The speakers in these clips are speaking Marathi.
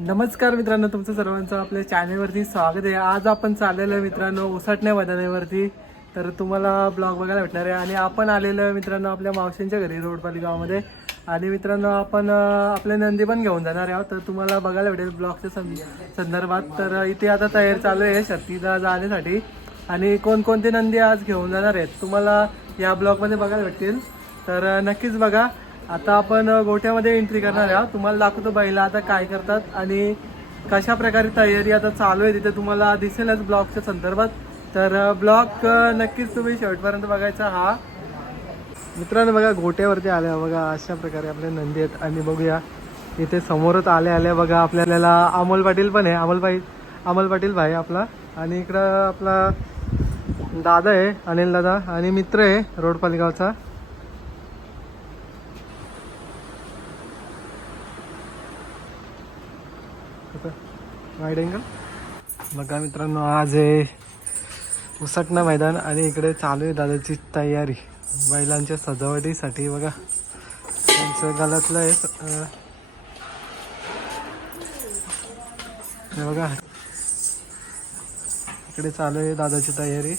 नमस्कार मित्रांनो तुमचं सर्वांचं आपल्या चॅनेलवरती स्वागत आहे. आज आपण चाललेलं आहे मित्रांनो उसाटण्या मैदानावरती तर तुम्हाला ब्लॉग बघायला भेटणार आहे. आणि आपण आलेलो आहे मित्रांनो आपल्या मावशींच्या घरी रोडपाली गावामध्ये. आणि मित्रांनो आपण अं, आपले नंदी पण घेऊन जाणार आहोत. तर तुम्हाला बघायला भेटेल ब्लॉगच्या सं संदर्भात. तर इथे आता तयारी चालू आहे शर्तीला जाण्यासाठी. आणि कोणकोणते नंदी आज घेऊन जाणार आहेत तुम्हाला या ब्लॉगमध्ये बघायला भेटतील. तर नक्कीच बघा. आता आपण गोठ्यामध्ये एंट्री करणार आहोत. तुम्हाला दाखवतो बैला आता काय करतात आणि कशा प्रकारे तयारी आता चालू आहे तिथे तुम्हाला दिसेलच ब्लॉगच्या संदर्भात. तर ब्लॉग नक्कीच तुम्ही शेवटपर्यंत बघायचा हा. मित्रांनो बघा गोट्यावरती आल्या. बघा अशा प्रकारे आपले नंदी आहेत. आणि बघूया इथे समोरच आले आले बघा आपल्याला अमोल पाटील पण आहे. अमोल भाई अमोल पाटील भाई आपला. आणि इकडं आपला दादा आहे अनिल दादा. आणि मित्र आहे रोडपालिगावचा. वाईड अँगल बघा मित्रांनो आज आहे उसटणं मैदान आणि इकडे चालू आहे दादाची तयारी. बैलांच्या सजावटीसाठी बघा. त्यांचं गलातलं आहे हे बघा. इकडे चालू आहे दादाची तयारी.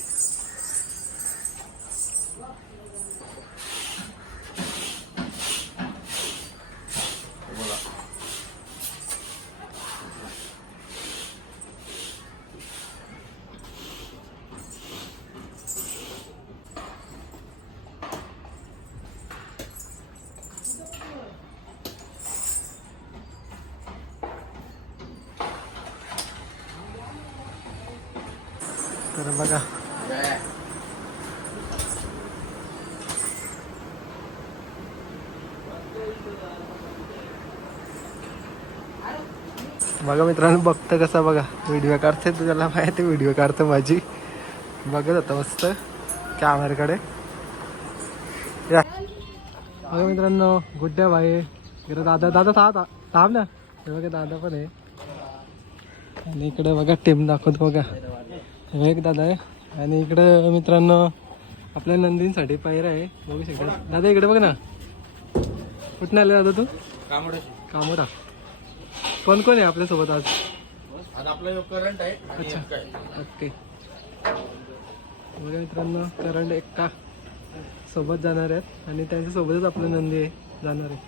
तर बघा. बघा मित्रांनो बघतं कसा बघा. व्हिडिओ काढते तुझ्याला त्याला माहिती व्हिडिओ काढतो माझी. बघत होता मस्त कॅमेऱ्याकडे या. बघा मित्रांनो गुड्ड्या भाई. इकडे दादा दादा थांब थांब. ना. हे बघा दादा पण आहे. आणि इकडे बघा टीम दाखवतो बघा. हे एक दादा आहे. आणि इकडं मित्रांनो आपल्या नंदींसाठी पैर आहे. बघू शकता. दादा इकडे बघ ना. कुठून आले दादा तू? कामोडा. कोण कोण आहे आपल्यासोबत आज? आपला करंट आहे अच्छा. ओके. बघा मित्रांनो करंट एक्का सोबत जाणार आहेत. आणि त्यांच्यासोबतच आपलं नंदी आहे जाणार आहे.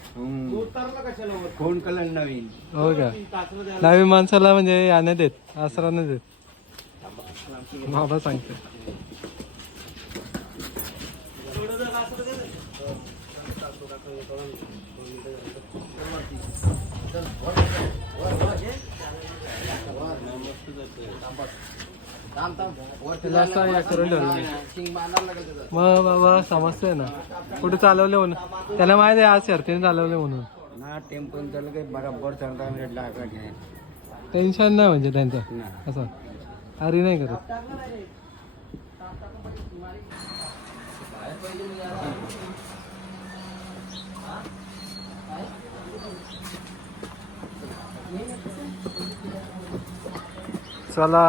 कोण कलर नवीन हो का नवीन माणसाला म्हणजे याने देत आसरा नाही देत बाबा सांगते असं करून ठेवलं मग बाबा समजतंय ना. कुठे चालवले म्हणून? त्याला माहिती आहे आज शर्तीने चालवले म्हणून. ना टेम्पो त्याला काही बरोबर सांगता लागत नाही टेन्शन नाही म्हणजे त्यांचं? असं. अरे नाही करत. चला.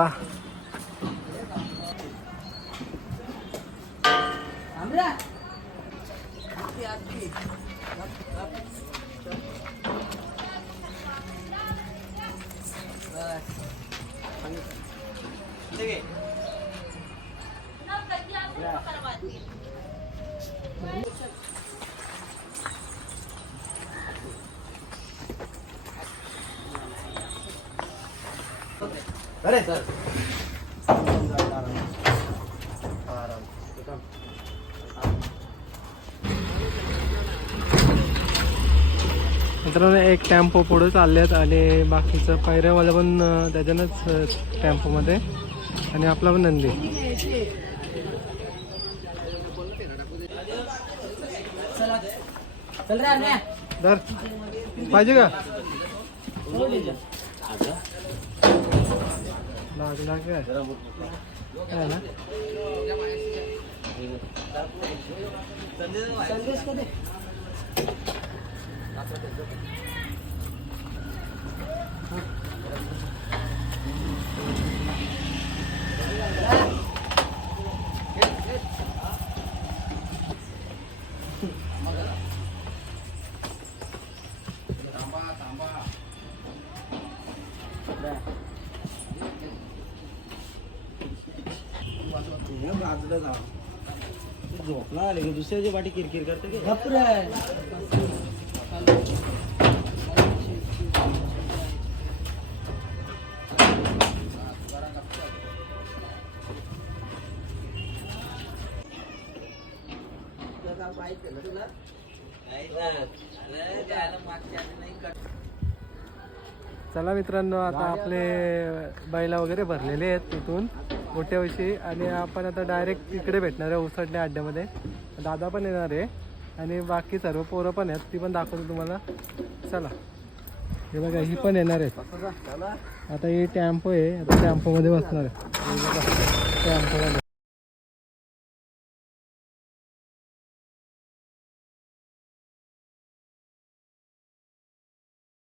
अरे. सर मित्रांनो एक टेम्पो पुढे चाललेत आणि बाकीचं पायऱ्यावाला पण त्याच्यानंच टेम्पोमध्ये. आणि आपला पण नंदी. पाहिजे का? चल रे अन्या धर पाहिजे का लागला काय ना झोपला आले दुसऱ्याची वाटी किरकिर करते चला मित्रांनो आता आपले बैला वगैरे भरलेले आहेत तिथून. मोठ्या वशी आणि आपण आता डायरेक्ट इकडे भेटणार आहे उसडणे अड्ड्यामध्ये दादा पण येणार आहे. आणि बाकी सर्व पोरं पण आहेत ती पण दाखवतो तुम्हाला. चला. हे बघा ही पण येणार आहेत आता ही टॅम्पो आहे आता टॅम्पोमध्ये बसणार आहे. टॅम्पोमध्ये.